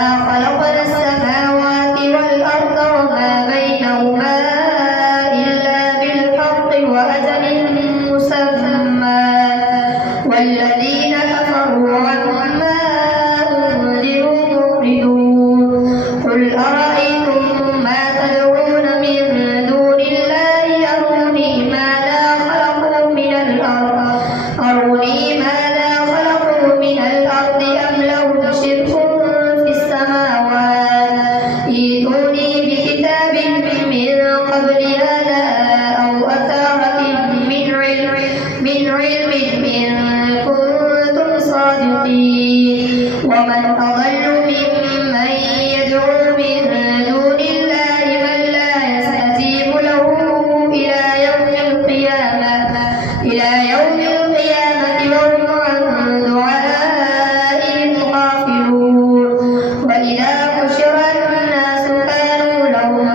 خلقنا السماوات والأرض وما بينهما إلا بالحق وأجل مسمى والذين كفروا عما أنذروا معرضون قل أرأيتم ما تدعون من دون الله أروني ماذا خلقوا من الأرض أم لهم شرك في السماوات ائتوني بكتاب من قبل هذا أو أثارة من علم إن كنتم صادقين ومن أضل ممن يدعو من دون الله من لا يستجيب له إلى يوم القيامة وهم عن دعائهم غافلون وإذا حشر الناس كانوا لهم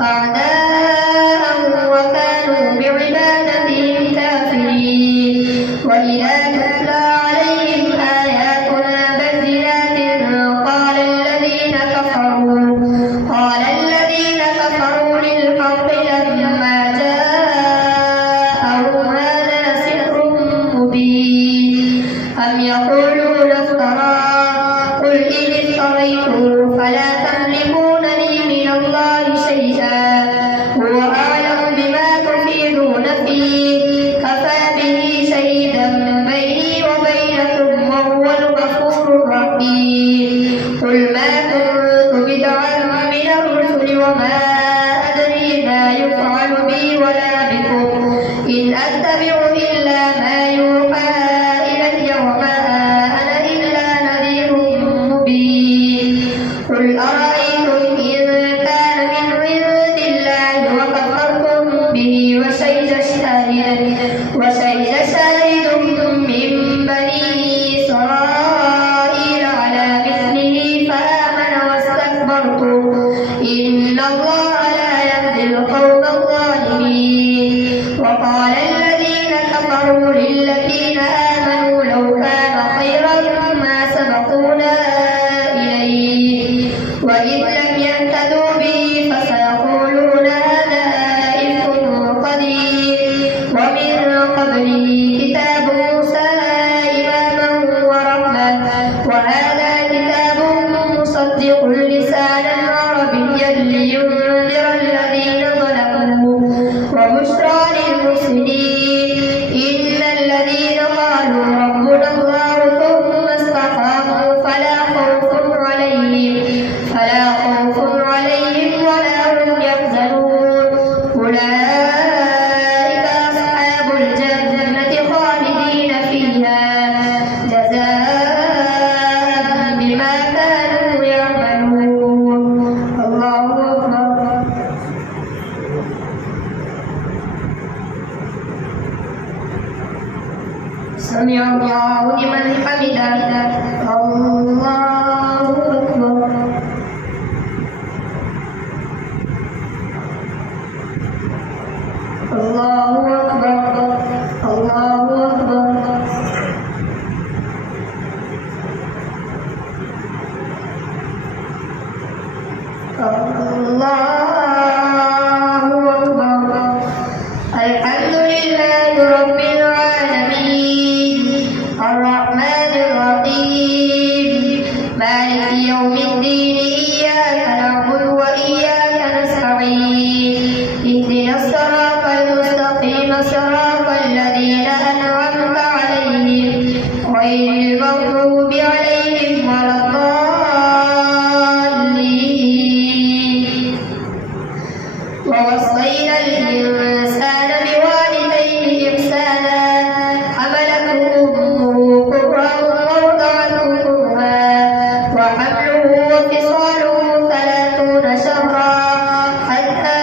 أعداء وكانوا بعبادتهم كافرين وإذا تتلى عليهم آياتنا بينات قال الذين كفروا للحق لما جاءهم هذا سحر مبين أم يقولون افتراه قل إن افتريته فلا تملكون لي من الله شيئا هو أعلم بما تفيدون فيه كفى به شهيدا بيني وبينكم وهو الغفور الرحيم قل ما كنت بدعا من الرسل وما أدري ما يفعل بي ولا بكم إن أتبع إلا ما يوحى إلي وما أنا إلا نذير مبين قل أرأيتم إن كان من عند الله وكفرتم به وشهد شاهد من بني إسرائيل على مثله فآمن واستكبرتم إن الله لا يهدي القوم الظالمين وقال الذين كفروا للذين آمنوا لو كان خيرا ما سبقونا إليه وإذ لم يهتدوا به فسيقولون هذا إفك قديم ومن قبله كتاب موسى إماما ورحمة وهذا كتاب مصدق لسانا عربيا لينذر الذين ظلموا وبشرى للمحسنين إن الذين قالوا ربنا الله ثم استقاموا فلا خوف عليهم ولا هم يحزنون أولئك أصحاب الجنة خالدين فيها جزاء بما كانوا يعملون الله أكبر سمع الله لمن حمده الله أكبر الله أكبر الله أكبر الله أكبر الحمد لله رب العالمين الرحمن الرحيم مالك يوم الدين إياك نعبد وإياك نستعين اهدنا الصراط المستقيم صراط الذين أنعمت عليهم غير المغضوب عليهم ولا الضالين ووصينا الإنسان بوالديه إحسانا حملته أمه كرها ووضعته كرها وحمله وفصاله 30 شهرا حتى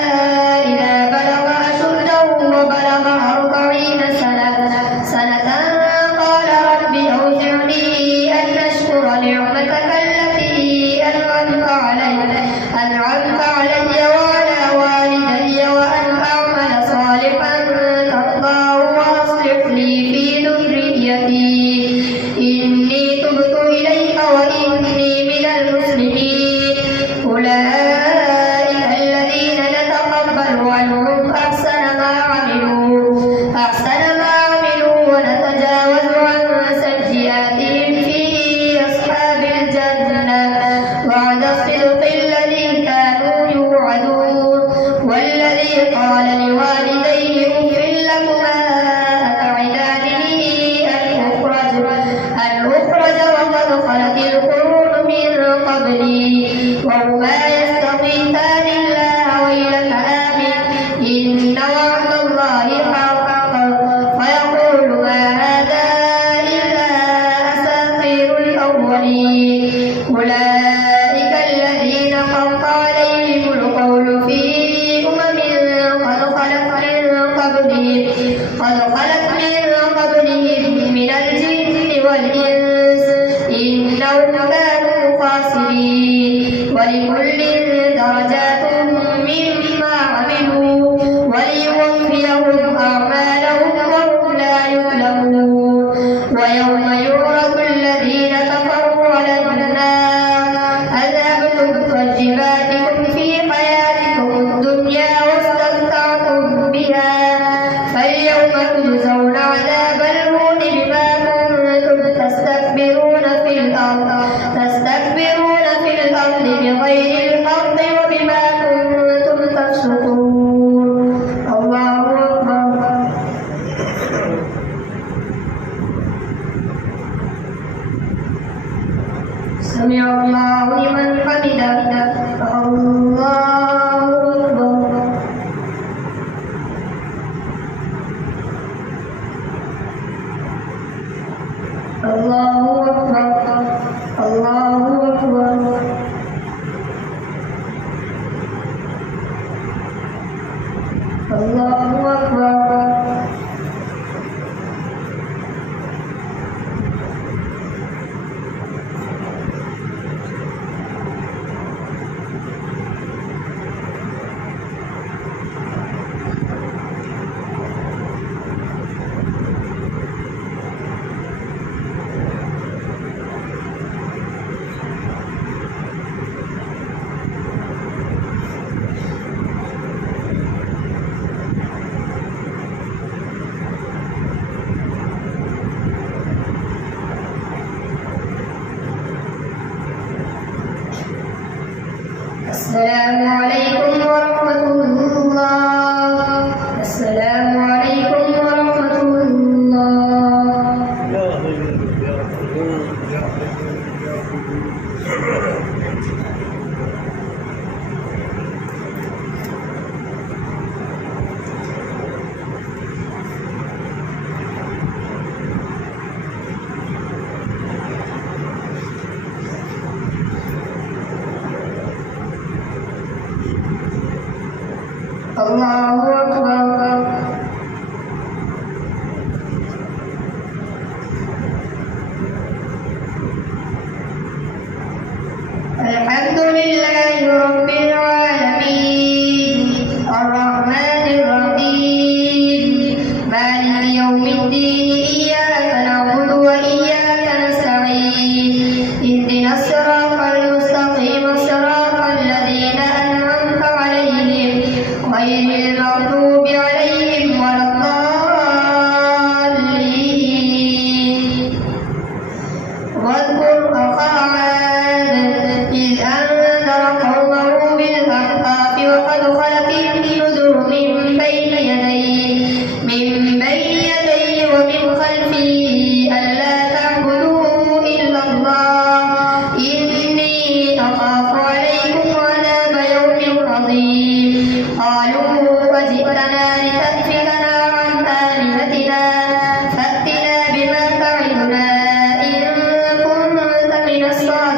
إذا بلغ أشده وبلغ 40 سنة قال رب أوزعني أن أشكر خلت القرون من قبلي وهما يستغيثان الله ويلك آمن إن وعد الله حق فيقول ما هذا إلا أساطير الأولين أولئك الذين حق عليهم القول في أمم قد خلت من قبلهم من الجن والإنس إنهم كانوا خاسرين ولكل درجات مما عملوا وليوفيهم أعمالهم وهم لا يظلمون ويوم يعرض الذين كفروا على النار أذهبتم طيباتكم في حياتكم الدنيا واستمتعتم بها فاليوم تجزون عذاب الهون بما كنتم تستكبرون في الأرض بغير الحق وبما كنتم تفسقون. الله أكبر. سمع الله لمن حمده. الله أكبر. الله أكبر. الله أكبر. الله أكبر. السلام عليكم ورحمة الله. السلام عليكم ورحمة الله. الله أكبر. الحمد لله رب العالمين الرحمن الرحيم مالك يوم الدين إياك نعبد وإياك نستعين اهدنا الصراط المستقيم صراط الذين أنعمت عليهم غير المغضوب عليهم ولا الضالين. واذكر أخا عاد إذ أنذر قومه بالأحقاف وقد خلت النذر من بين يديه ومن خلفه ألا تعبدوا إلا الله إني أخاف عليكم عذاب يوم عظيم. قالوا وجئتنا لتأفكنا عن آلهتنا فأتنا بما تعدنا إن كنت من الصادقين.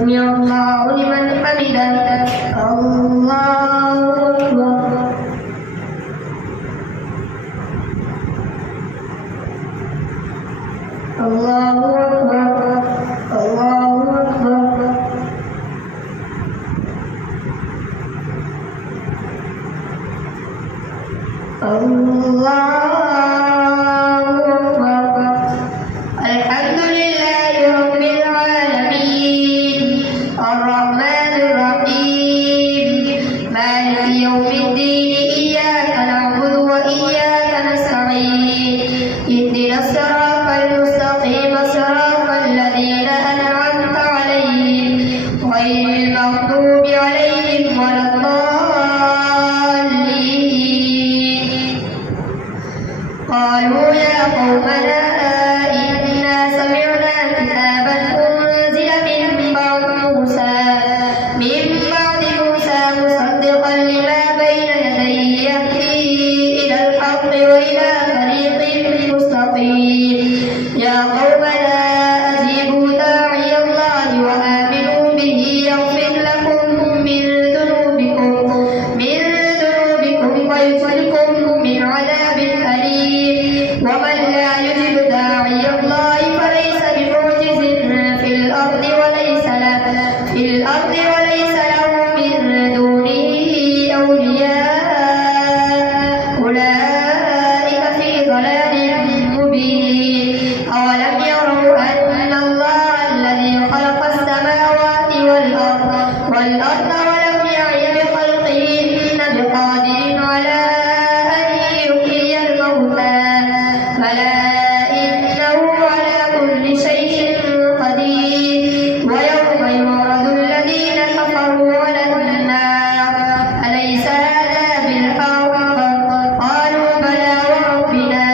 سمع الله لمن حمده. الله أكبر. الله أكبر. الله أكبر. الله أكبر. الحمد لله رب العالمين الرحمن الرحيم مالك يوم الدين إياك نعبد وإياك نستعين اهدنا الصراط المستقيم صراط الذين أنعمت عليهم غير المغضوب عليهم ولا الضالين. قالوا يا قومنا إنا سمعنا كتابا أنزل من بعد موسى مصدقا لما بين يديه يهدي إلى الحق وإلى طريق مستقيم. يا قومنا أجيبوا داعي الله وآمنوا به يغفر لكم من ذنوبكم ويجركم من عذاب أليم. ومن لا يجب داعي الله فليس بمعجز في الأرض وليس له من دونه أولياء أولئك في ضلال مبين. أولم يروا أن الله الذي خلق السماوات والأرض ولم يعي بخلقهن بقادر على أن يحيي الموتى بلى إنه على كل شيء قدير. ويوم يعرض الذين كفروا على النار أليس هذا بالحق قالوا بلى وربنا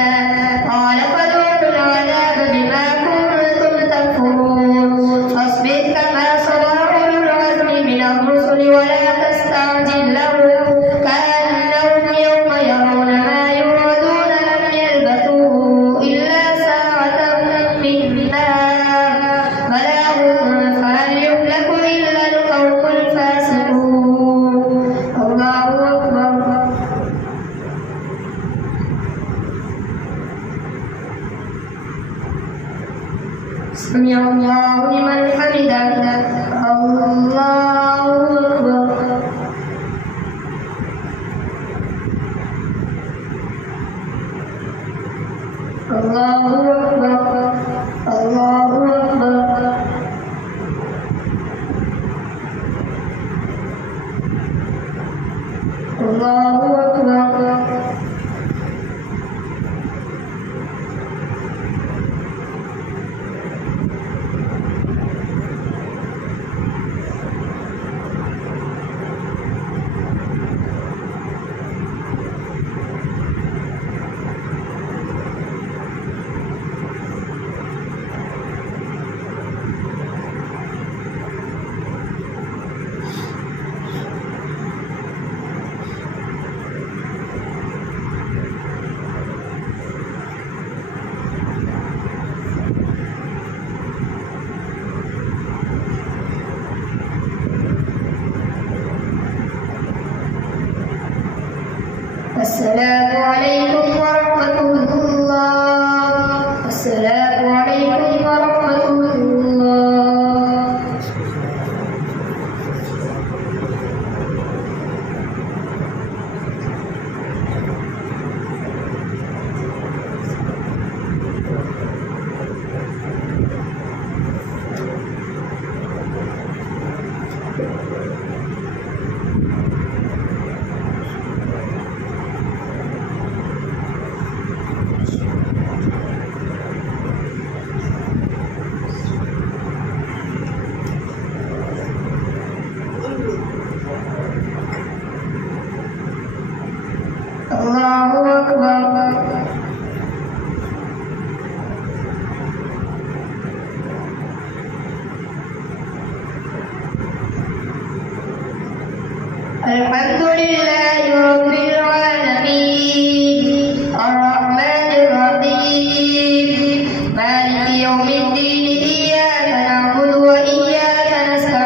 قال فذوقوا العذاب بما كنتم تكفرون. فاصبر كما صبر أولو العزم من الرسل ولا تستعجل لهم كأنهم يوم يرون ما يوعدون لم يلبثوا إلا ساعة من نار بلاغ فهل يهلك إلا القوم الفاسقون. الله أكبر. سمع الله لمن حمده. الله أكبر. الله أكبر. الله أكبر. الله أكبر. السلام عليكم ورحمة الله. السلام عليكم ورحمة الله. الله أكبر. الحمد لله رب العالمين الرحمن الرحيم مالك يوم الدين إياك نعبد وإياك نستعين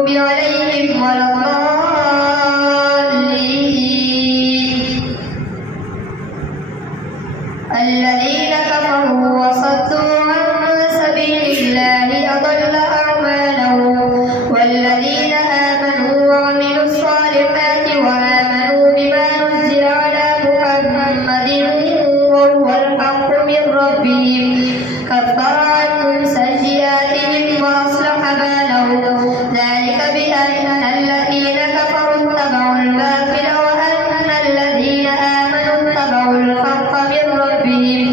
المغضوب عليهم ولا الضالين. الذين كفروا وصدوا عن سبيل الله أضل أعمالهم. والذين آمنوا وعملوا الصالحات وآمنوا بما نزل على محمد وهو الحق من ربهم كفر عنهم سيئاتهم وأصلح بالهم. ذلك بأن الذين كفروا اتبعوا الباطل وأن الذين آمنوا اتبعوا الحق من ربهم.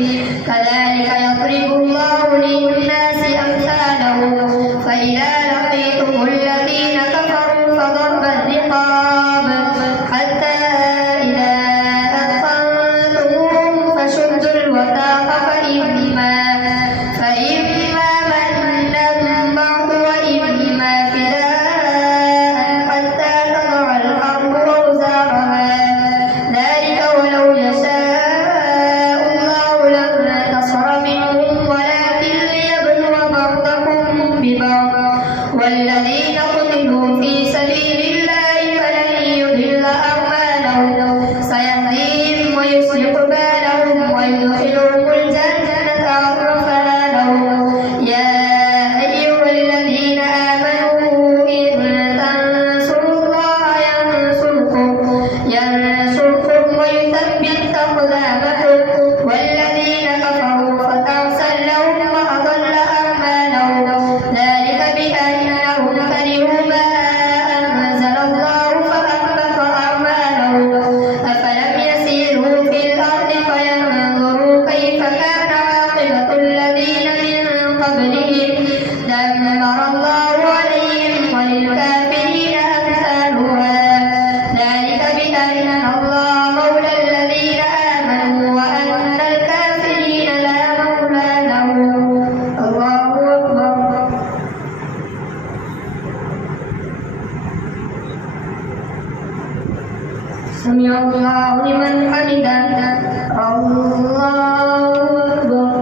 كذلك يضرب الله للناس أمثالهم. فإذا لقيتم الذين كفروا فضرب الرقاب حتى إذا أثخنتموهم فشدوا الوثاق فإما منا بعد وإما فداء حتى تضع الأرض أوزارها. ذلك ولو يشاء الله لانتصر منهم ولكن ليبلو بعضكم ببعض. والذين قتلوا في سبيل الله فلن يضل أعمالهم سيهديهم ويصلح بالهم ويدخلهم الجنة عرفها لهم. يا أيها الذين آمنوا إن تنصروا الله ينصركم ويثبت أقدامكم. والذين كفروا فتعسا لهم وأضل أعمالهم. ذلك بأنهم كرهوا ما أنزل الله فأحبط أعمالهم. أفلم يسيروا في الأرض فينظروا كيف كان عاقبة الذين من قبلهم دمر الله عليهم وللكافرين أمثالها. ذلك بأن الله مولى الذين آمنوا وأن الكافرين لا مولى لهم. الله أكبر. سمع الله لمن حمده. الله أكبر.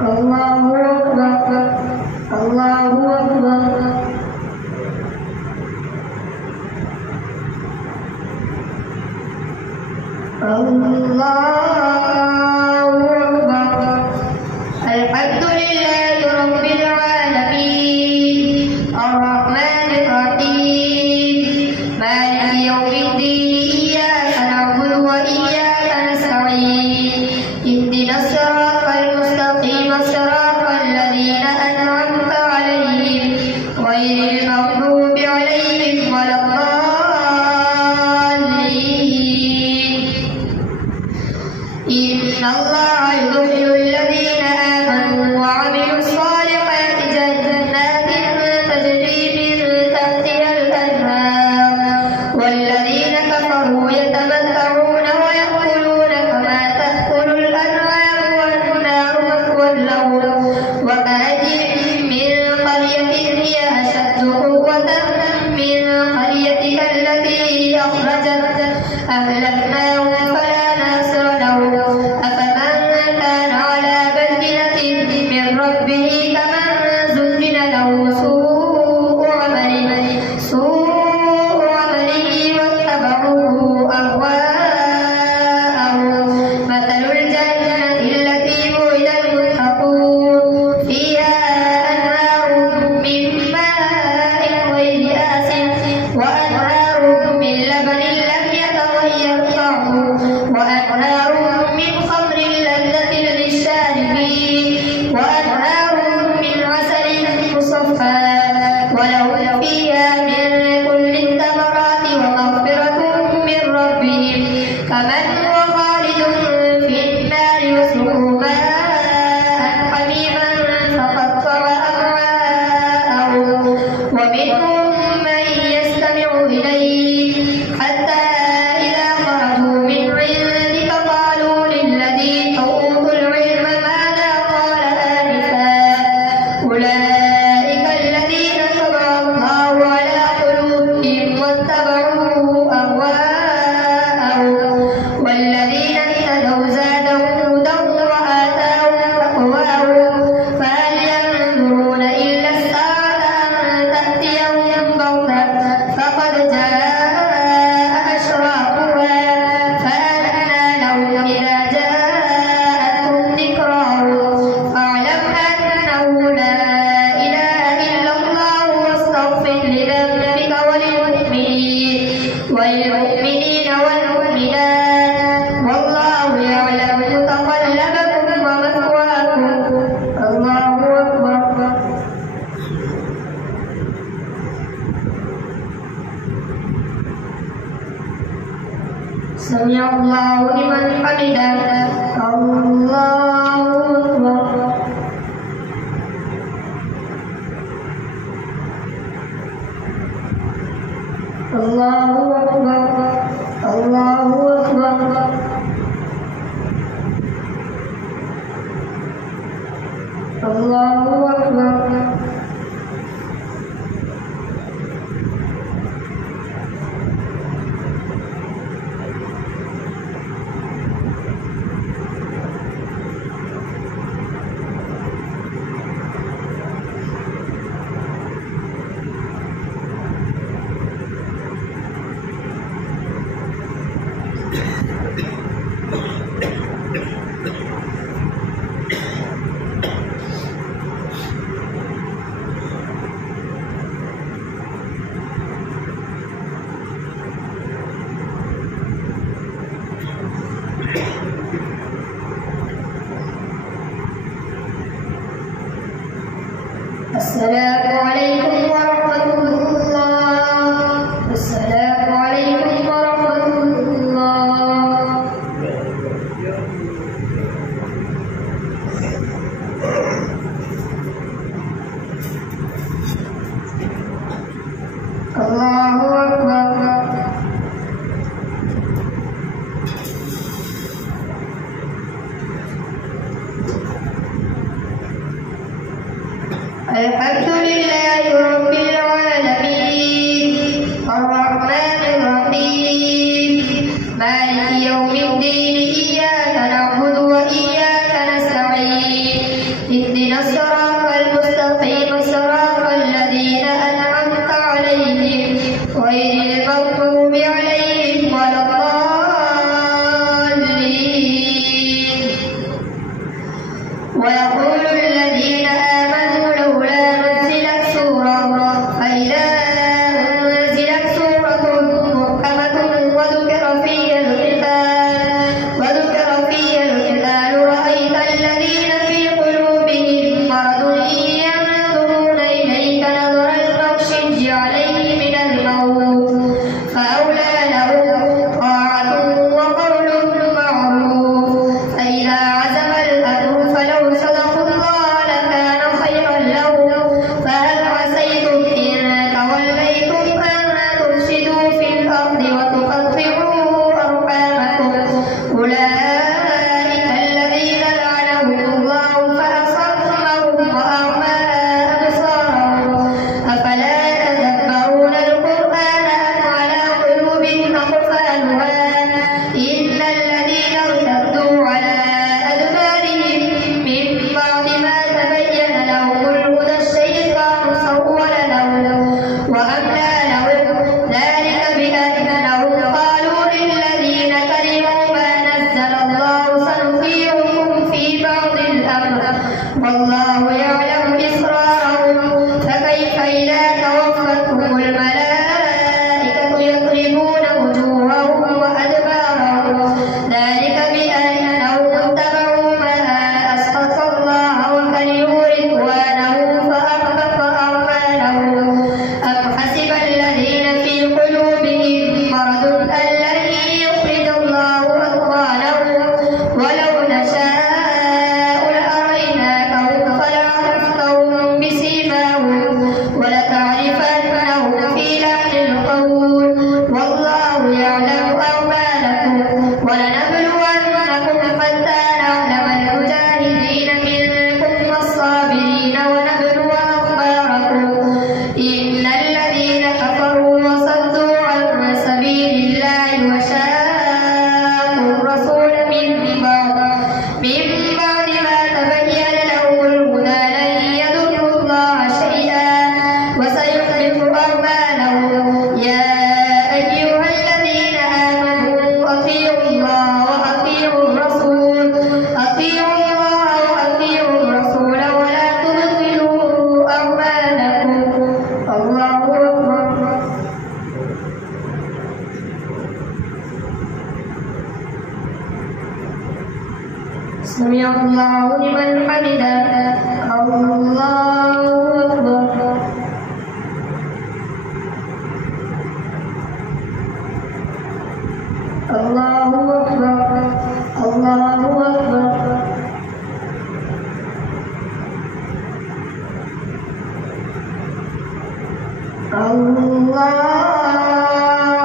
الله أكبر. الله أكبر. الله أكبر. الحمد لله رب العالمين الرحمن الرحيم مالك يوم الدين. إياك نعبد وإياك نستعين. اهدنا الصراط المستقيم صراط الذين أنعمت عليهم غير المغضوب عليهم ولا الضالين. إن الله يدخل الذين آمنوا وعملوا الصالحات جنات تجري من تحتها الأنهار. والذين كفروا يتمتعون ويأكلون كما تأكل الأنعام والنار مثوى لهم. وكأين من قرية هي أشد قوة من قريتك التي أخرجت أهلكناهم فلا ناصر لهم. أفمن كان على بينة من ربه كمن زين له سوء عمله واتبعوا أهواءهم. مثل الجنة التي وعد المتقون فيها أنهار من ماء غير آسن وأنهار من لبن لم يتغير طعمه وأنهار من خمر لذة للشاربين وأنهار من عسل مصفى ولهم فيها من كل الثمرات ومغفرة من ربهم كمن هو خالد في النار يسقوا ماء حميما فقطع أمعاءهم. ومنهم من يستمع إليك حتى إذا خرجوا من عندك قالوا للذين أوتوا العلم ماذا قال آنفا السلام عليكم ورحمة الله. السلام عليكم ورحمة الله. الله أكبر. الحمد لله رب العالمين الرحمن الرحيم مالك يوم الدين إياك نعبد وإياك نستعين اهدنا الصراط المستقيم صراط الذين أنعمت عليهم غير المغضوب عليهم ولا الضالين. ويقول الذين آمنوا لولا نزلت سورة فإذا أنزلت سورة محكمة وذكر فيها القتال رأيت الذين في قلوبهم مرض ينظرون إليك نظر المغشي عليه من الموت فأولى لهم طاعة وقول معروف فإذا عزم الأمر فلو صدقوا الله لكان خيرا لهم فهل عسيتم إن توليتم أن تفسدوا في الأرض وتقطعوا أرحامكم أولئك الذين لعنهم الله فأصمهم وأعمى أبصارهم أفلا يتدبرون القرآن أم على قلوب أقفالها إن الذين ارتدوا على أدبارهم من بعد ما تبين لهم الهدى الشيطان سول لهم وأملى لهم ذلك بأنهم قالوا للذين كرهوا ما نزل الله سنطيعكم في بعض الأمر والله يعلم إسرارهم فكيف إذا توفتهم الملائكة يضربون وجوههم وأدبارهم ذلك بأنهم اتبعوا ما أسخط الله وكرهوا رضوانه فأحبط أعمالهم أم حسب الذين في قلوبهم مرض أن لن يخرج الله أضغانهم ولو نشاء لأريناكهم فلعرفتهم بسيماهم ولتعرفنهم في لحن القول والله يعلم أعمالكم ولنبلونكم حتى نعلم المجاهدين منكم والصابرين ونبلو أخباركم إن الذين كفروا وصدوا عن سبيل الله وشاقوا الرسول من بعد ما تبين لهم الهدى لن يضروا الله شيئا وسيحبط أعمالهم يا أيها الذين آمنوا أطيعوا الله وأطيعوا الرسول ولا تبطلوا أعمالكم. الله أكبر. سمع الله لمن حمده. الله أكبر. الله أكبر. الله أكبر. الله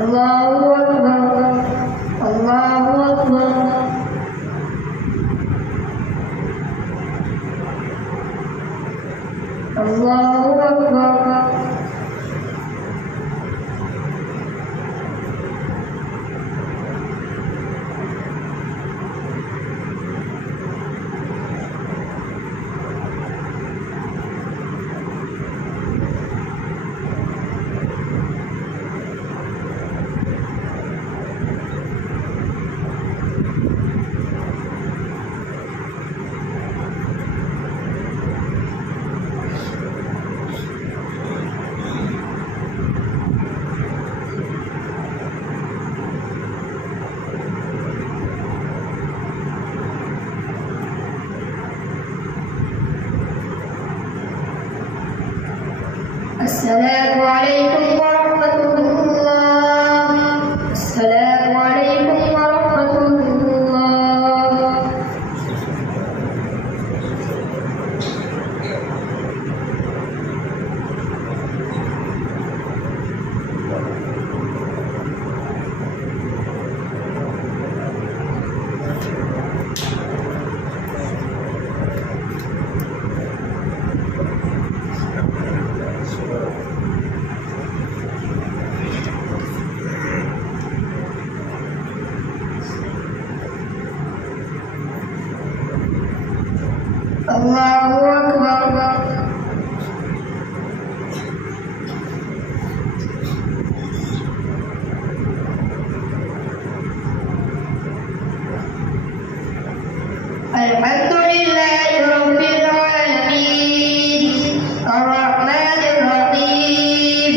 الله أكبر الله أكبر الله أكبر السلام عليكم ورحمة الله. السلام عليكم ورحمة الله. الله أكبر الحمد لله رب العالمين الرحمن الرحيم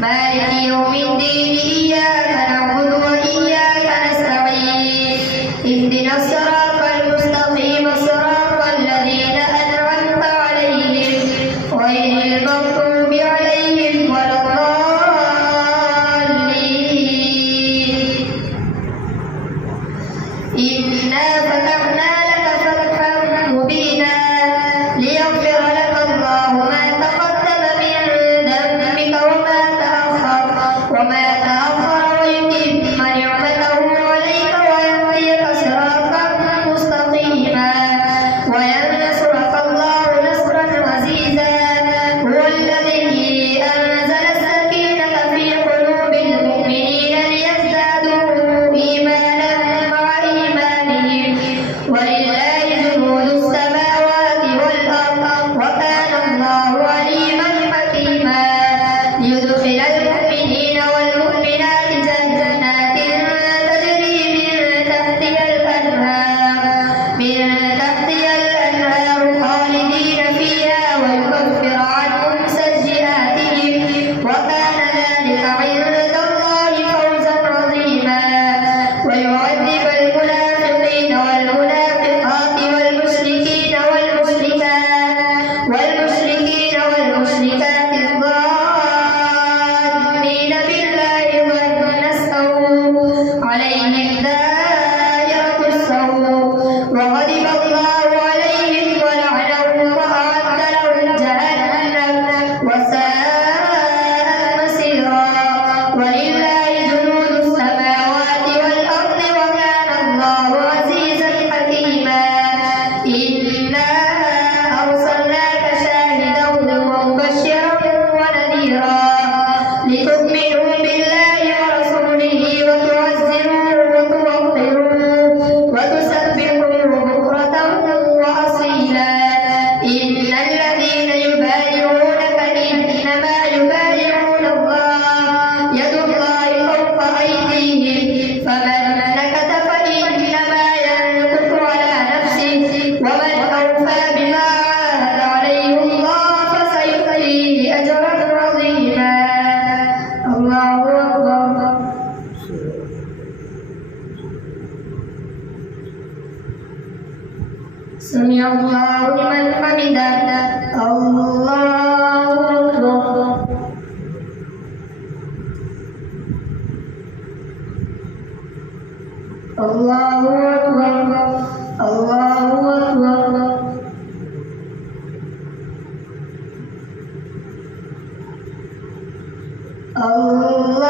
مالك يوم الدين إياك نعبد وإياك نستعين اهدنا الصراط المستقيم صراط الذين أنعمت عليهم غير المغضوب عليهم ولا الضالين. إنا فتحنا لك فتحا مبينا ليغفر لك الله ما تقدم من ذنبك وما تأخر ويتم نعمته عليك ويهديك صراطا مستقيما وينصرك الله نصرا عزيزا. هو الذي أنزل السكينة في قلوب المؤمنين ليزدادوا إيمانا مع إيمانهم ولله جنود السماوات والأرض وكان الله عليما حكيما. ليدخل المؤمنين والمؤمنات جنات تجري من تحتها الأنهار خالدين فيها ويكفر عنهم سيئاتهم وكان ذلك عند الله فوزا عظيما. ويعذب المنافقين والمنافقات والمشركين والمشركات الظانين بالله ظن السوء عليهم دائرة السوء وغضب الله عليهم ولعنهم وأعد لهم جهنم وساءت مصيرا. ولله جنود السماوات والأرض وكان الله عزيزا حكيما. إنا أرسلناك شاهدا ومبشرا ونذيرا لتؤمنوا بالله ورسوله وتعزروه وتوقروه وتسبحوه بكرة وأصيلا. إن الذين يبايعونك إنما يبايعون الله يد الله فوق أيديهم فمن نكث فإنما ينكث على نفسه ومن أوفى بما عاهد عليه الله فسيؤتيه أجرا عظيما. الله أكبر. سمع الله لمن حمده. الله أكبر. الله أكبر. الله أكبر. الله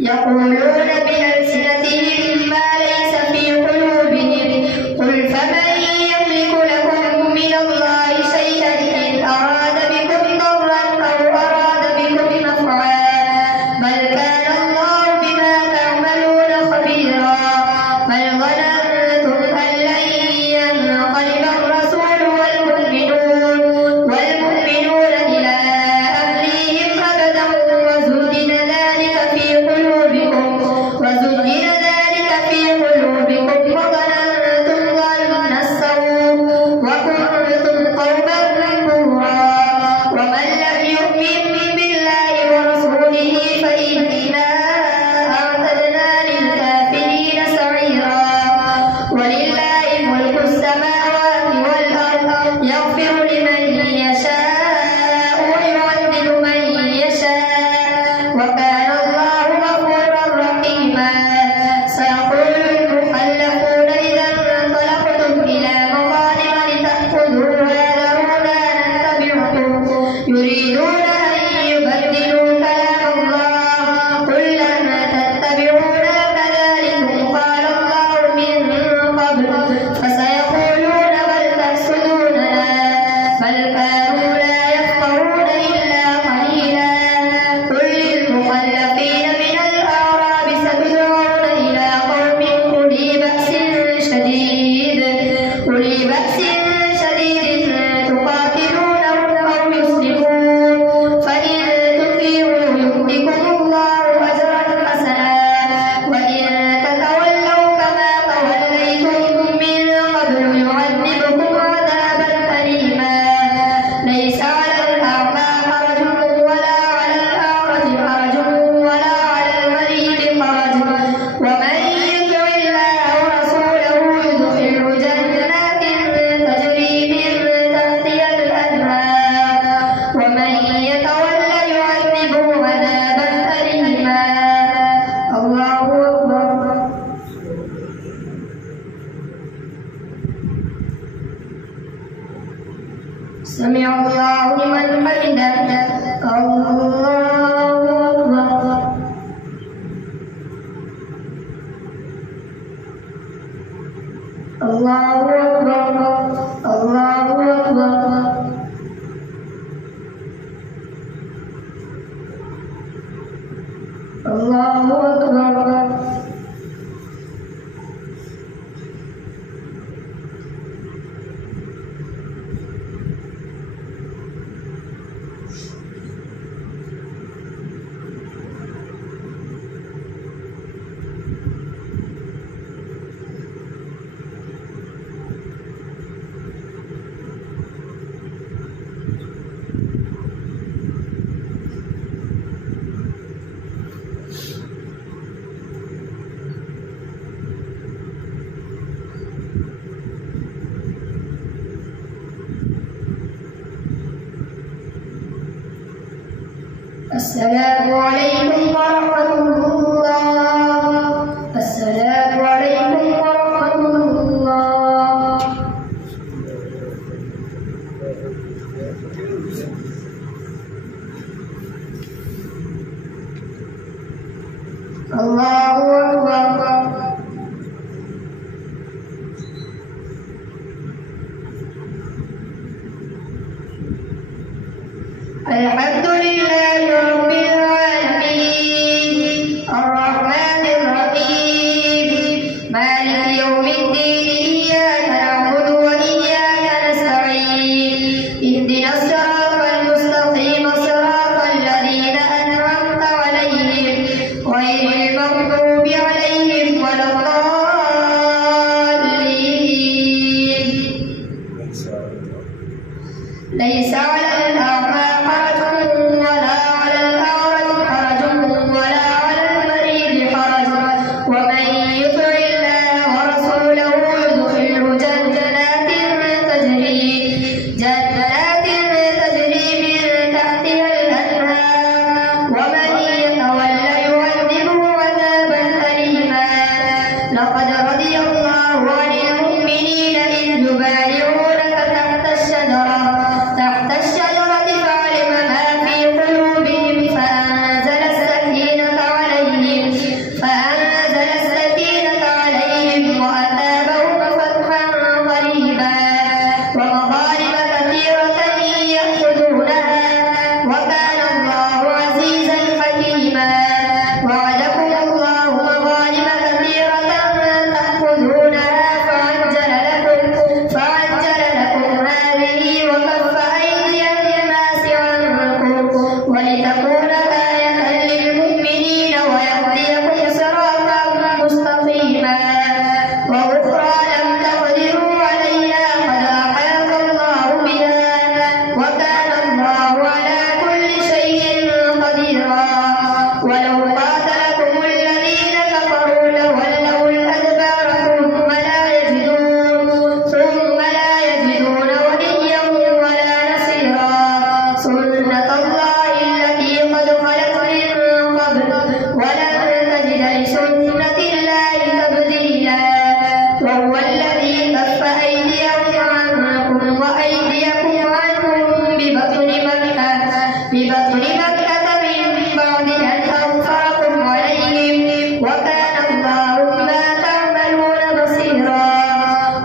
يقولون بألسنتهم ما ليس في قلوبهم قل فمن يملك لكم من الله شيئا إن أراد بكم ضرا أو أراد بكم نفعا بل كان الله بما تعملون خبيرا بل ظننتم أن لن ينقلب الرسول والمؤمنون إلى أهليهم أبدا وزين ذلك في قلوبكم وظننتم ظن السوء وكنتم قوما بورا ومن لم يؤمن بالله ورسوله فإنا أعتدنا للكافرين سعيرا ولله ملك السماوات والأرض يغفر لمن يشاء ويعذب من يشاء وكان الله غفورا رحيما سيقول المخلفون إذا انطلقتم إلى مغانم لتأخذوها ذرونا نتبعكم يريدون أن يبدلوا كلام الله قل لن تتبعونا كذلكم قال الله من قبل فسيقولون بل تحسدوننا بل كانوا لا يفقهون إلا قليلا قل للمخلفين من الأعراب ستدعون إلى قوم أولي بأس شديد تقاتلونهم أو يسلمون فإن تطيعوا يؤتكم الله أجرا حسنا وإن تتولوا كما توليتم من قبل يعذبكم عذابا أليما ليس على الأعمى حرج ولا على الأعرج حرج ولا على المريض حرج ومن يطع الله ورسوله يدخله جنات تجري من تحتها الأنهار ومن يتولى يعذبه عذابا أليما الله أكبر سمع الله لمن حمده الله أكبر الله أكبر الله أكبر الله أكبر السلام عليكم ورحمة الله السلام عليكم ورحمة الله الله أكبر الحمد لله رب العالمين الرحمن الرحيم مالك يوم الدين إياك نعبد وإياك نستعين اهدنا الصراط المستقيم صراط الذين أنعمت عليهم غير المغضوب عليهم ولا الضالين ليس على الأعمى حرج ولا على الأعرج حرج ولا على المريض حرج ومن يطع الله ورسوله يدخله جنات تجري من تحتها الأنهار ومن يتولى يعذبه عذابا ولن تجد لسنة الله تبديلا وهو الذي كف أيديكم عنكم وأيديكم عنهم ببطن مكة من بعد أن أظفركم عليهم وكان الله بما تعملون بصيرا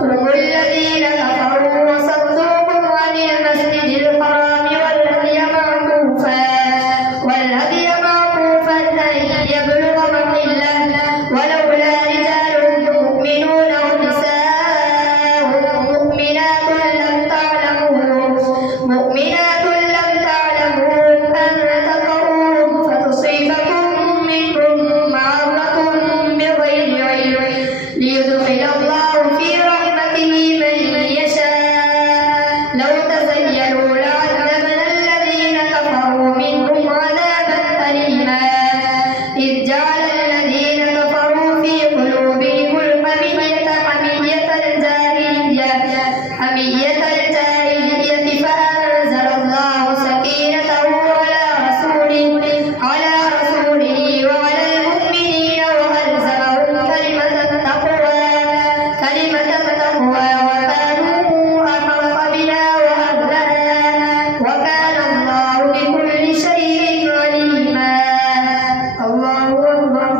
هم الذين كفروا وصدوكم عن المسجد الحرام والهدي معكوفا أن يبلغ محله ولولا رجال مؤمنون ونساء مؤمنات لم تعلموهم أن تطؤوهم فتصيبكم منهم معرة بغير علم ليدخل الله في رحمته من يشاء لو تزيلوا لعذبنا الذين كفروا منهم عذابا أليما إذ جعل الذين كفروا في قلوبهم الحمية فأنزل الله سكينته على رسوله وعلى المؤمنين وألزمهم كلمة التقوى وكانوا أحق بها وأهلها وكان الله بكل شيء عليما. الله أكبر.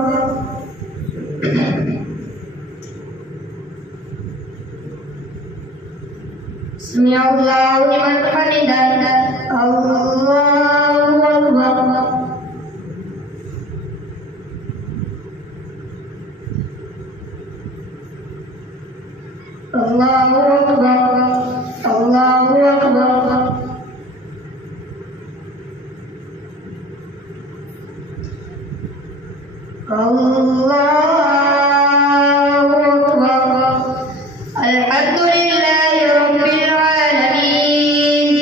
سمع الله لمن حمده. الله أكبر. الله أكبر. الله أكبر. الله أكبر. الحمد لله رب العالمين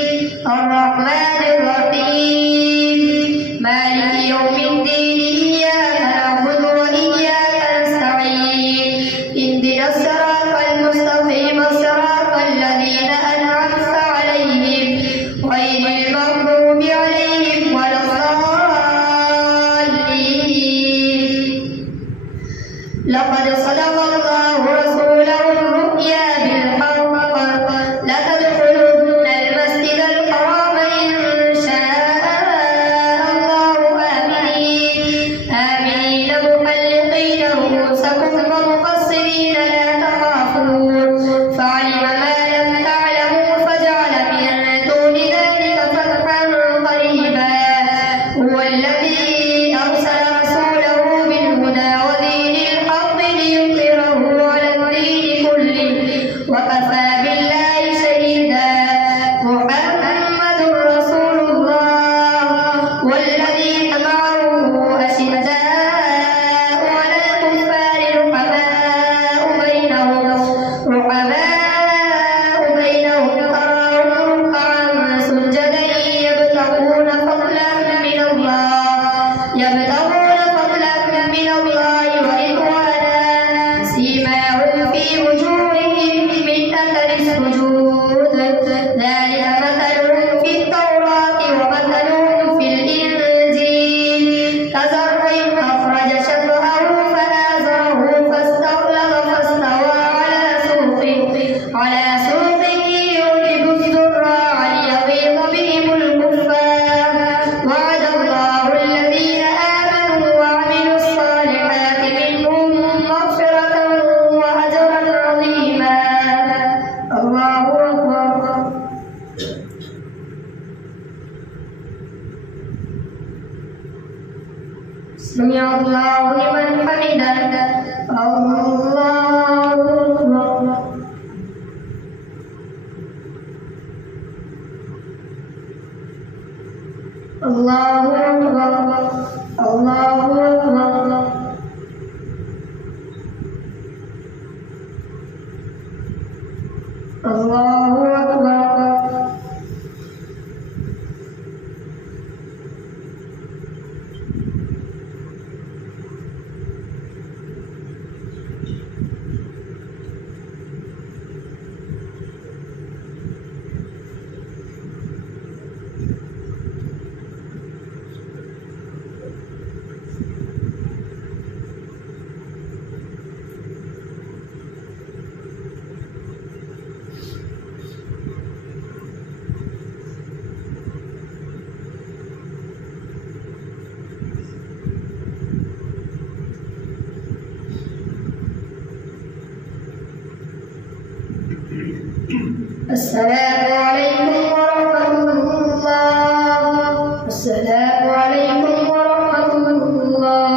الرحمن الرحيم مالك يوم الدين إياك نعبد وإياك نستعين اهدنا الصراط المستقيم صراط الذين أنعمت عليهم غير المغضوب عليهم ولا الضالين. لقد صدق الله رسوله الرؤيا بالحق لتدخلن المسجد الحرام إن شاء الله آمنين محلقين رؤوسكم ومقصرين لا تخافون فعلم ما لم تعلموا فجعل من دون ذلك فتحا قريبا هو الذي أرسل رسوله بالهدى ودين الحق ليظهره على الدين كله وكفى بالله شهيدا. محمد رسول الله والذين معه أشداء على الكفار رحماء بينهم تراهم ركعا سجدا يبتغون فضلا من الله ورضوانا سيماهم في وجوههم من أثر السجود ذلك مثلهم في التوراة ومثلهم في الإنجيل كزرع أخرج شطأه فآزره فاستغلظ فاستوى على سوقه يعجب الزراع ليغيظ بهم الكفار. وعد الله الذين آمنوا وعملوا الصالحات منهم مغفرة وأجرا عظيما. الله أكبر. سمع الله لمن حمده. الله أكبر. الله أكبر. الله أكبر. الله أكبر. السلام عليكم ورحمة الله. السلام عليكم ورحمة الله.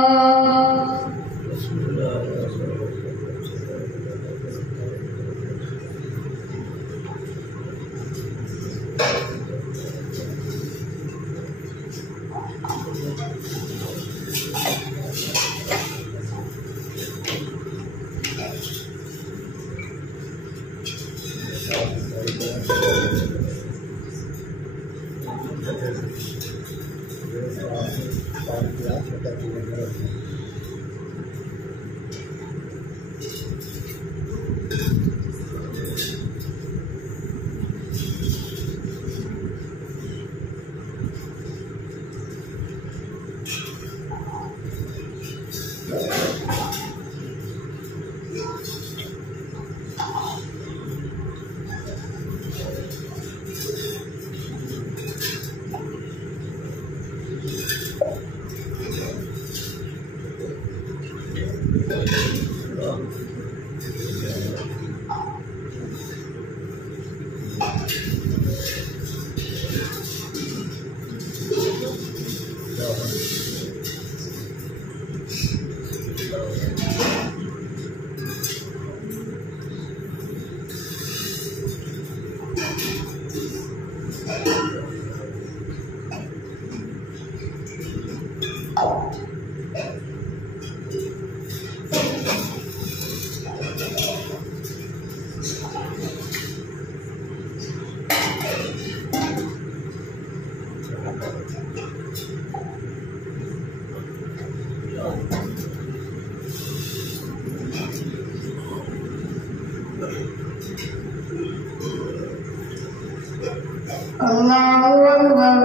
Allahu Akbar.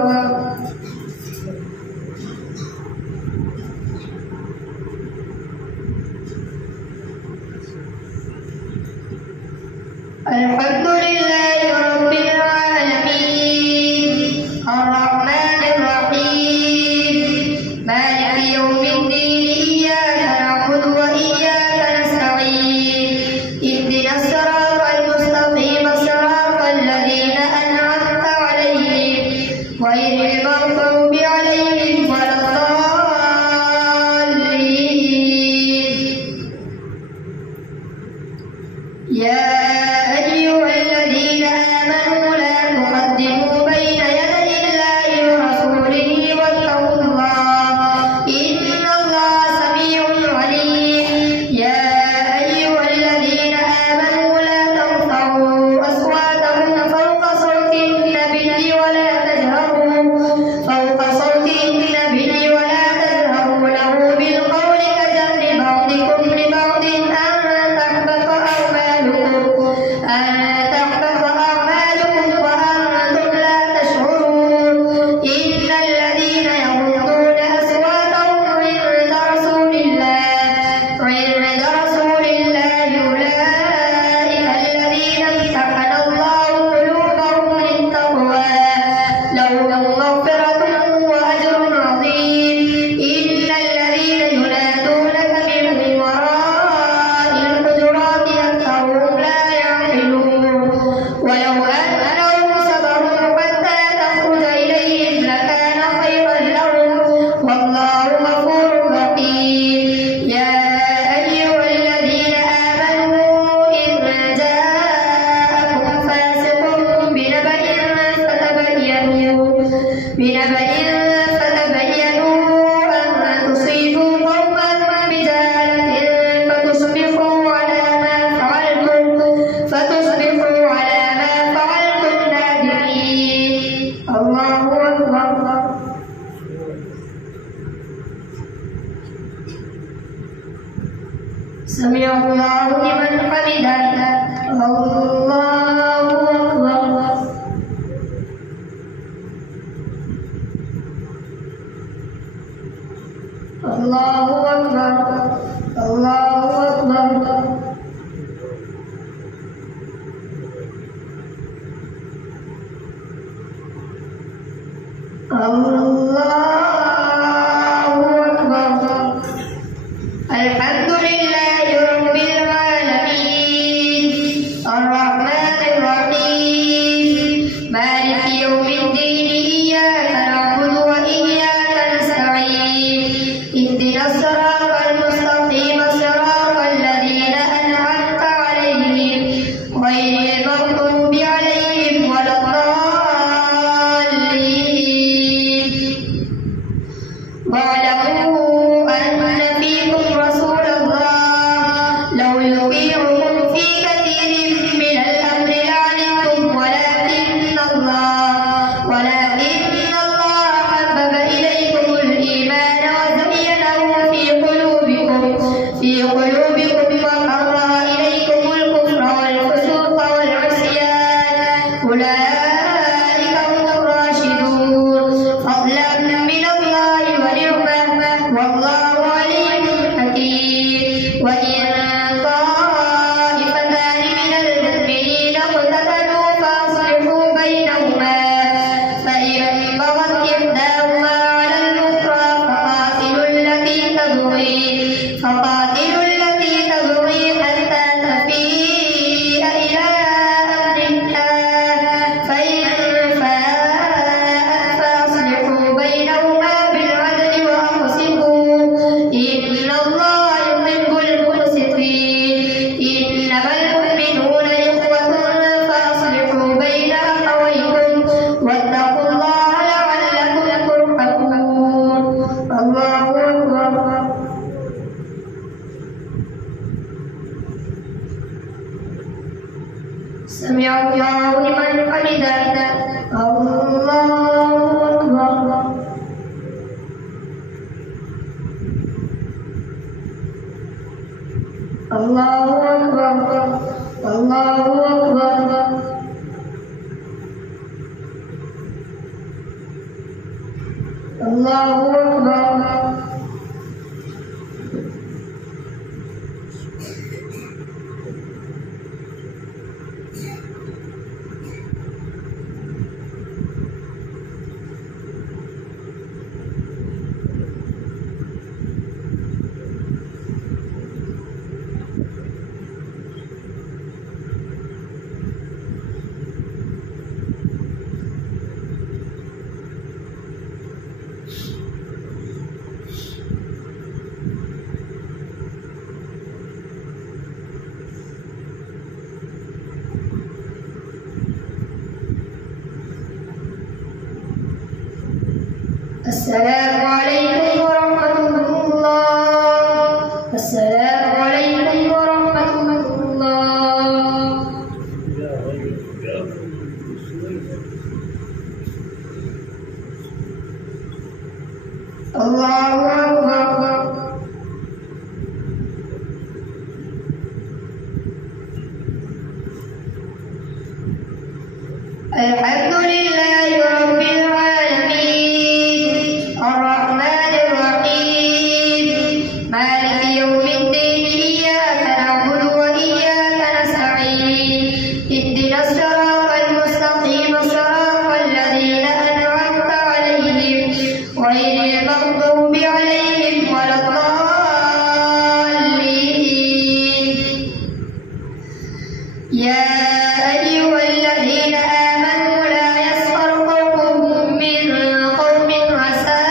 Alhamdulillahi Rabbil Alamin, Ar-Rahmanir Rahim, Maliki Yawmiddin, Iyyaka na'budu wa iyyaka nasta'in, Ihdinas siratal mustaqim, siratal ladzina an'amta 'alaihim, ghairil maghdubi 'alaihim waladdallin. Ya Sami'allahu liman hamidah. Allahu Akbar. Allahu Akbar. Allahu Akbar. Allahu Akbar. Alhamdulillahi Rabbil Alamin, Ar-Rahmanir Rahim, في قلوبكم وكره إليكم الكفر والفسوق والعصيان أولئك هم الراشدون فضلا من الله ونعمة والله عليم حكيم وإن طائفتان من المؤمنين اقتتلوا فأصلحوا بينهما فإن بغت إحداهما على الأخرى فقاتلوا التي تبغي حتى تفيء إلى أمر الله فإن فاءت فأصلحوا بينهما بالعدل وأقسطوا إن الله يحب المقسطين إنما المؤمنون إخوة فأصلحوا بين أخويكم واتقوا الله لعلكم ترحمون الله أكبر سمع الله لمن حمده الله أكبر الله أكبر الله أكبر الله أكبر السلام عليكم ورحمة الله السلام عليكم ورحمة الله الله أكبر الحمد لله رب العالمين الرحمن الرحيم مالك يوم الدين إياك نعبد وإياك نستعين اهدنا الصراط المستقيم صراط الذين أنعمت عليهم غير المغضوب عليهم ولا الضالين يا أيها الذين آمنوا لا يسخر قوم من قوم عسى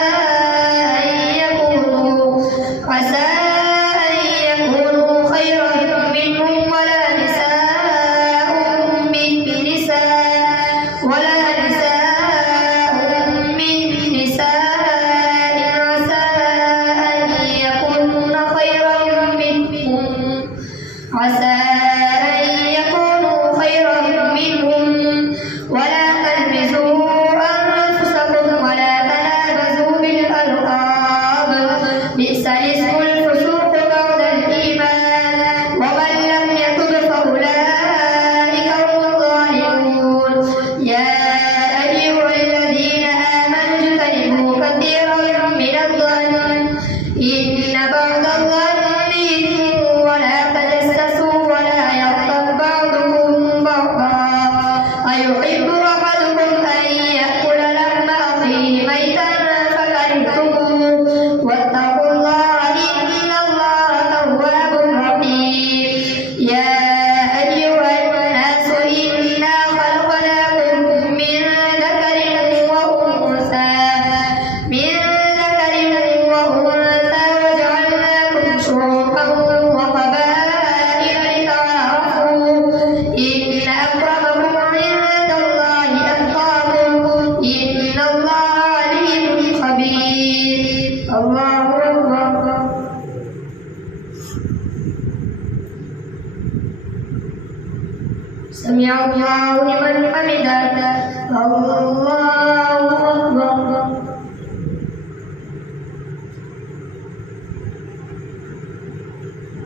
أن يكونوا خيرا منهم ولا نساء من نساء عسى أن يكون خيرا منهم ولا تلمزوا أنفسكم ولا تنابزوا بالألقاب بئس الاسم الفسوق بعد الإيمان ومن لم يتب فأولئك هم الظالمون يا أيها الذين آمنوا اجتنبوا كثيرا من الظن إن بعض الظن إثم ولا تجسسوا ولا يغتب بعضكم بعضا أيحب أحدكم أن يأكل لحم أخيه ميتا فكرهتموه واتقوا الله إن الله تواب رحيم يا أيها الناس إنا خلقناكم من ذكر وأنثى وجعلناكم شعوبا وقبائل لتعارفوا إن أكرمكم عند الله أتقاكم إن الله عليم خبير الله أكبر سمع الله لمن حمده الله أكبر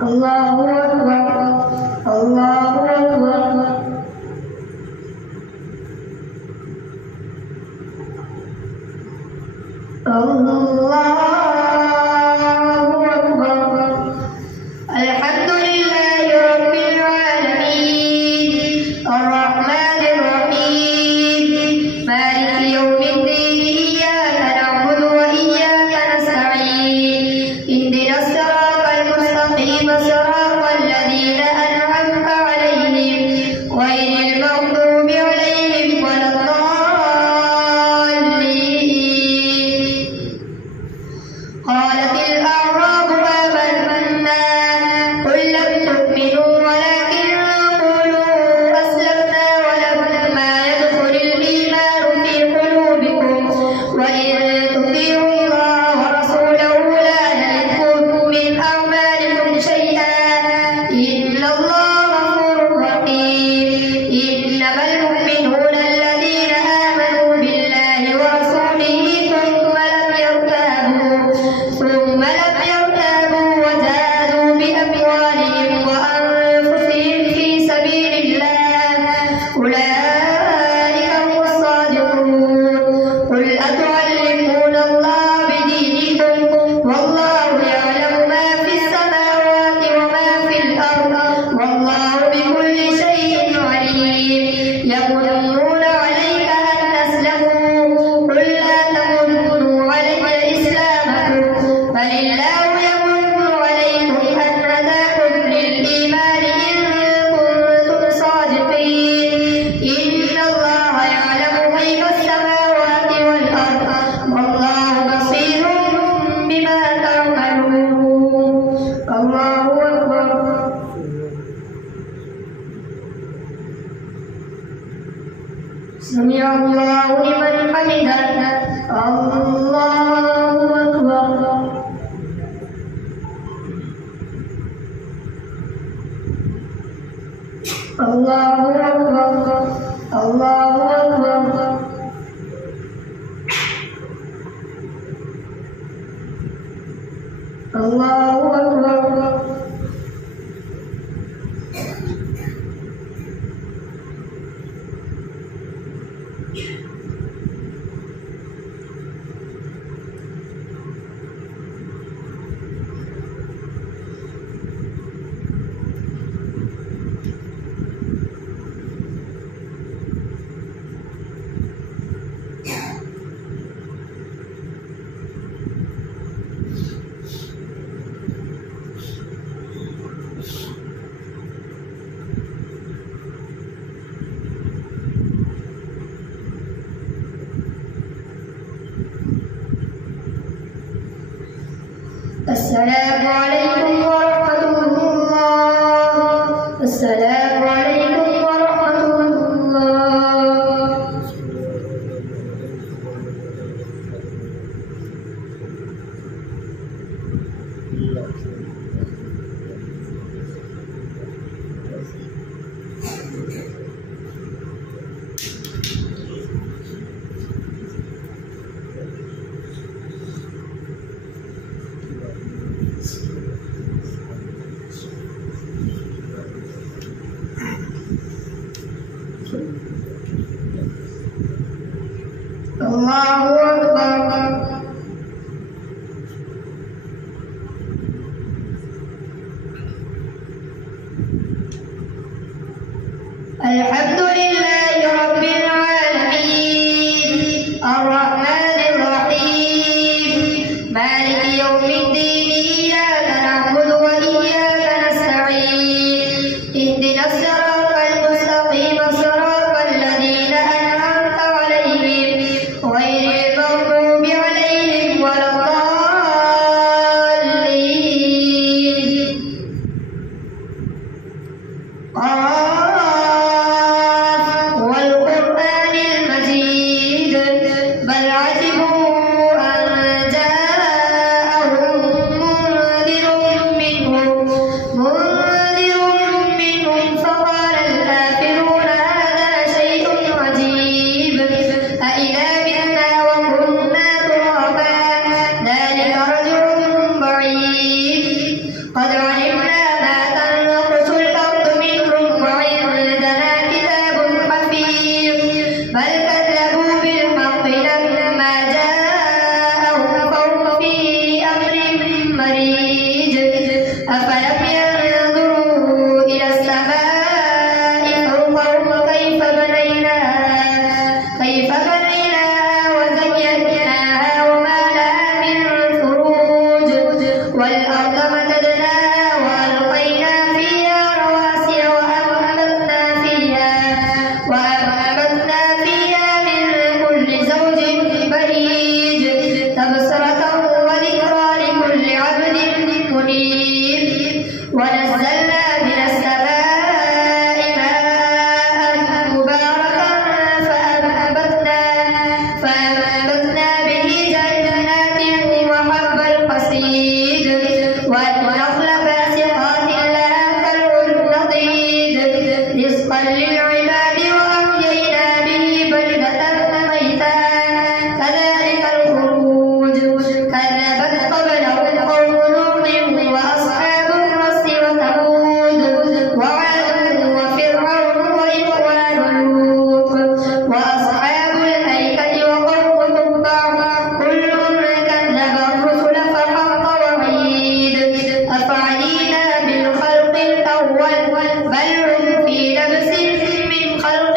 الله أكبر الله أكبر الله أكبر. الحمد لله رب العالمين الرحمن الرحيم مالك يوم الدين إياك نعبد وإياك نستعين اهدنا الصراط المستقيم صراط الذين أنعمت عليهم غير المغضوب عليهم ولا الضالين. قالت الأعراب آمنا قل لم تؤمنوا ولكن قولوا أسلمنا ولما يدخل الإيمان في قلوبكم وإن تطيعوا الله ورسوله لا يلدكم من أعمالكم شيئا إن الله غفور رحيم. إنما المؤمنون الذين آمنوا بالله ورسوله ثم لم يرتابوا وجاهدوا بأموالهم وأنفسهم في سبيل الله أولئك هم الصادقون. قل أتعلمون الله بدينكم والله يعلم ما في السماوات وما في الأرض والله بكل شيء عليم. يمنون عليك أن أسلموا قل لا تمنوا علي إسلامكم بل الله يمن عليكم أن هداكم للإيمان إن كنتم صادقين. إن الله يعلم غيب السماوات والأرض والله بصير بما تعملون. الله أكبر. سمع الله لمن حمده. الله أكبر. الله أكبر. الله أكبر. الله أكبر. السلام عليكم ورحمة الله. السلام عليكم ورحمة الله. الله أكبر. الحمد لله رب العالمين الرحمن الرحيم مالك يوم الدين إياك نعبد وإياك نستعين اهدنا الصراط المستقيم صراط الذين أنعمت عليهم غير المغضوب عليهم ولا الضالين. والقرآن المجيد بل عجبوا أن جاءهم منذر منهم فقال الكافرون هذا شيء عجيب أإذا متنا وكنا ترابا ذلك رجل بعيد قد علمنا منيب ونزلنا من السماء ماء مباركا فأنبتنا به جنات وحب الحصيد والنخل باسقات لها طلع نضيد رزقا للعباد وأحيينا به بلدة ميتا كذلك الخروج كذبت قبلهم قوم نوح وأصحاب الرس وثمود وعاد وفرعون وإخوان لوط وأصحاب الأيكة وقوم تبع كل كذب الرسل فحق وعيد أفعينا بالخلق الأول بل هم في لبس من خلق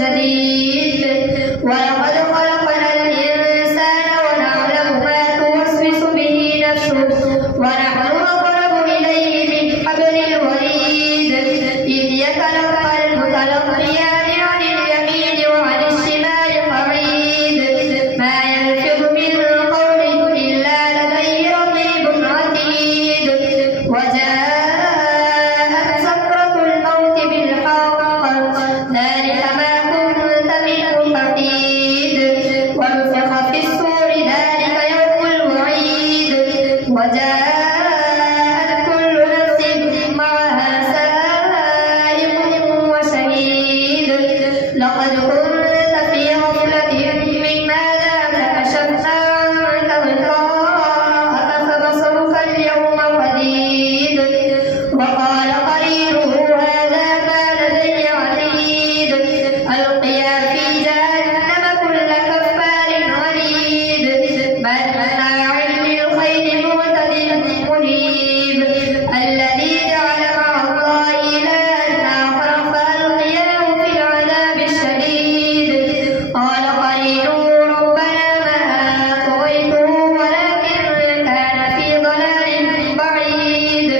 جديد ولقد خلقنا الإنسان ونعلم ما توسوس به نفسه ونحن أقرب إليه من حبل الوريد إذ يتلقى المتلقيان عن اليمين وعن الشمال قعيد ما يلفظ من قول إلا لديه رقيب عتيد وجاءت سكرة الموت بالحق ذلك ما كنت منه تحيد ونفخ في الصور ذلك يوم الوعيد وجاءت كل نفس معها سائق وشهيد لقد كنت في غفلة من هذا فكشفنا عنك غطاءك فبصرك اليوم حديد وقال قرينه هذا ما لدي عتيد ألقيا في جهنم كل كفار عنيد مناع للخير معتد مريب الذي جعل مع الله إلها آخر فألقياه في العذاب الشديد قال قرينه ربنا ما طغيته ولكن كان في ضلال بعيد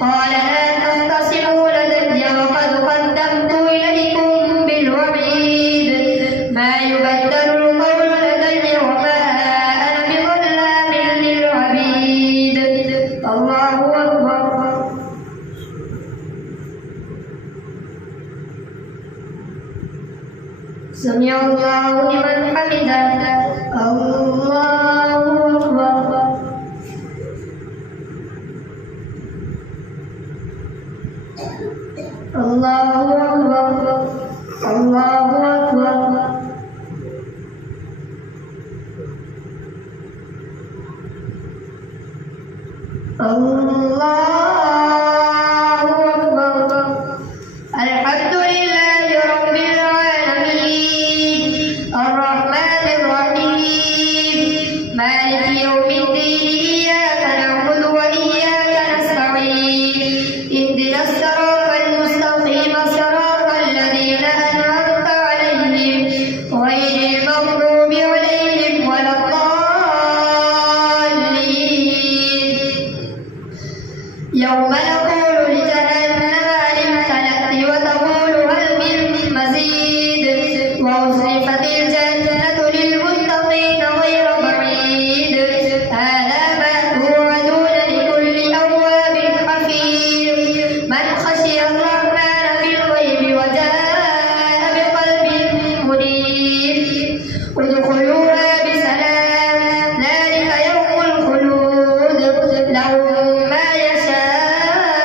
قال لا تختصموا لدي وقد قدمت إليكم بالوعيد ما يبدل القول لدي وما أنا بظلام للعبيد الله أكبر سمع الله لمن حمده الله أكبر الله أكبر الله أكبر الله أكبر الحمد لله رب العالمين الرحمن الرحيم مالك يوم الدين إياك نعبد وإياك نستعين اهدنا الصراط المستقيم صراط الذين أنعمت عليهم غير المغضوب عليهم ولا الضالين يوم نقول لجهنم هل امتلأت وتقول هل من مزيد وأزلفت الجنة للمتقين غير بعيد هذا ما توعدون لكل أواب حفيظ من خشي الرحمن بالغيب وجاء بقلب منيب ادخلوها بسلام ذلك يوم الخلود لهم ما يشاءون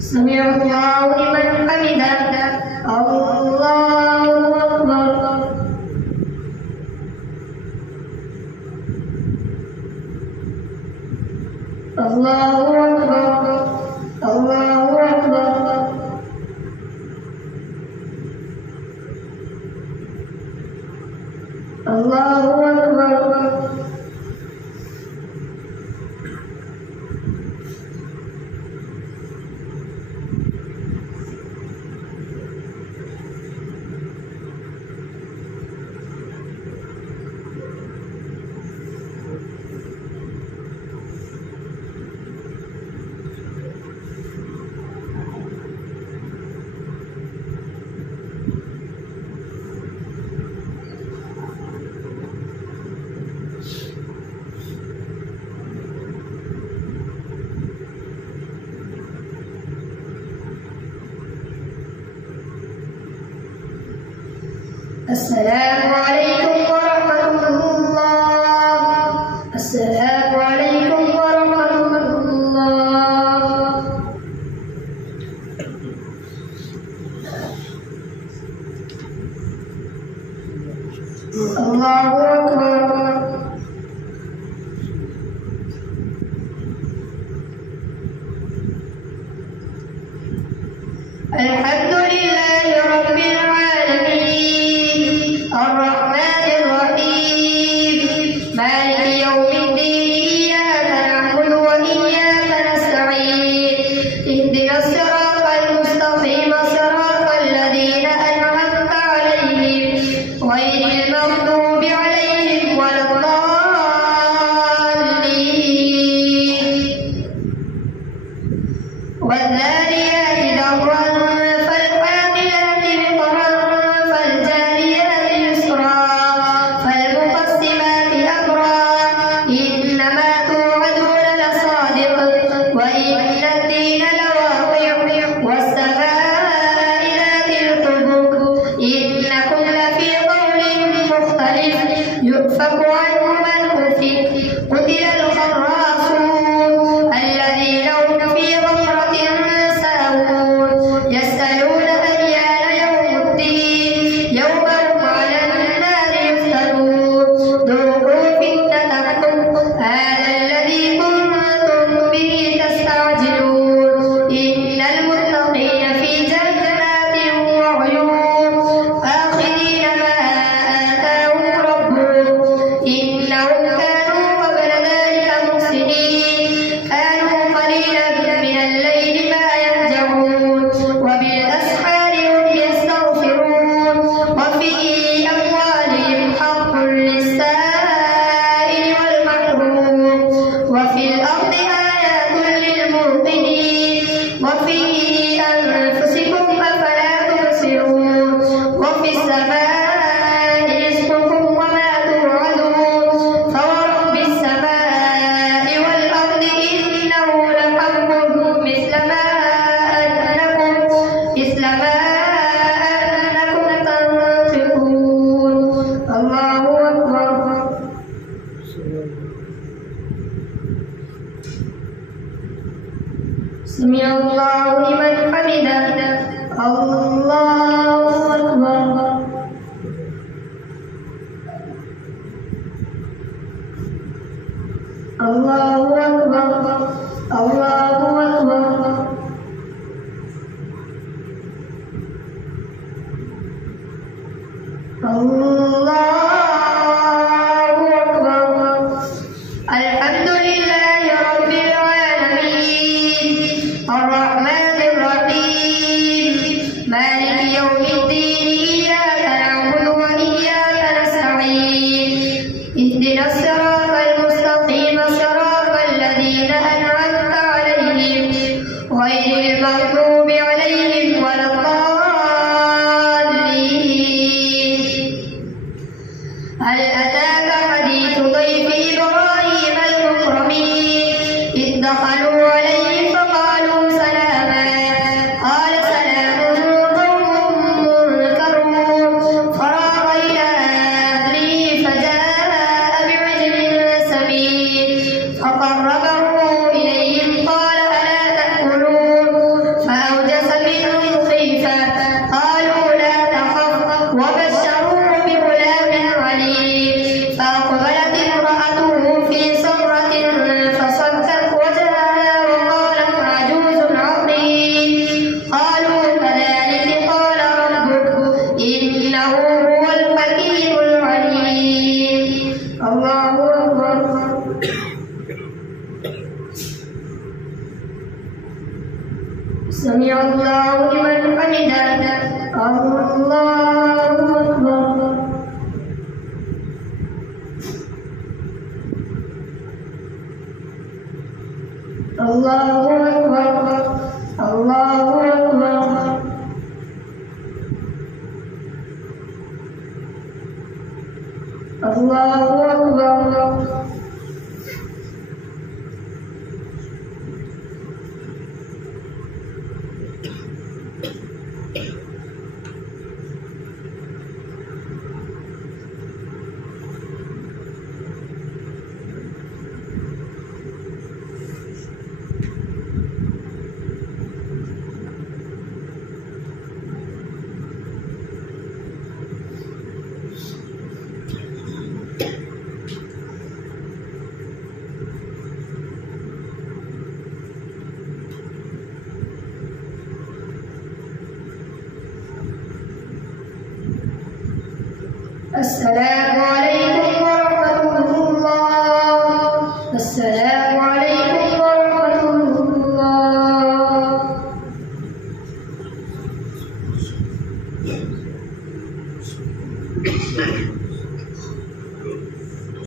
سمع الله لمن حمده. الله أكبر. الله أكبر. الله أكبر. الله أكبر. السلام عليكم ورحمة الله. السلام عليكم ورحمة الله. الله أكبر. الحمد لله رب العالمين الرحمن الرحيم مالك يوم الدين إياك نعبد وإياك نستعين اهدنا الصراط المستقيم صراط الذين أنعمت عليهم غير المغضوب عليهم ولا الضالين. والذاريات ذروا فالحاملات وقرا فالجاريات يسرا فالمقسمات أمرا إنما توعدون لصادق وإن الدين لواقع والسماء ذات الحبك إنكم لفي قول مختلف يؤفك عنه من أفك قتل الخراصون الذين هم في غمرة ساهون يسألون أيان يوم الدين يوم هم على النار يفتنون ذوقوا فتنتكم هذا الذي كنتم به تستعجلون إن المتقين في جنات وعيون آخذين ما آتاهم ربهم إنهم كانوا قبل ذلك محسنين كانوا قليلا من الليل ما يهجعون وبالأسحار هم يستغفرون وفي أموالهم حق للسائل والمحروم وفي الأرض آيات للموقنين وفي أنفسكم أفلا تبصرون وفي السماء رزقكم وما توعدون فورب السماء والأرض إنه لحق مثل ما أنكم تنطقون. الله أكبر. سمع الله لمن حمده. الله أكبر. الله أكبر. الله أكبر. الله أكبر. الحمد لله رب العالمين الرحمن الرحيم مالك يوم الدين إياك نعبد وإياك نستعين اهدنا الصراط المستقيم صراط الذين أنعمت عليهم سمع الله لمن حمده. الله أكبر. الله أكبر. الله أكبر. الله أكبر. السلام عليكم.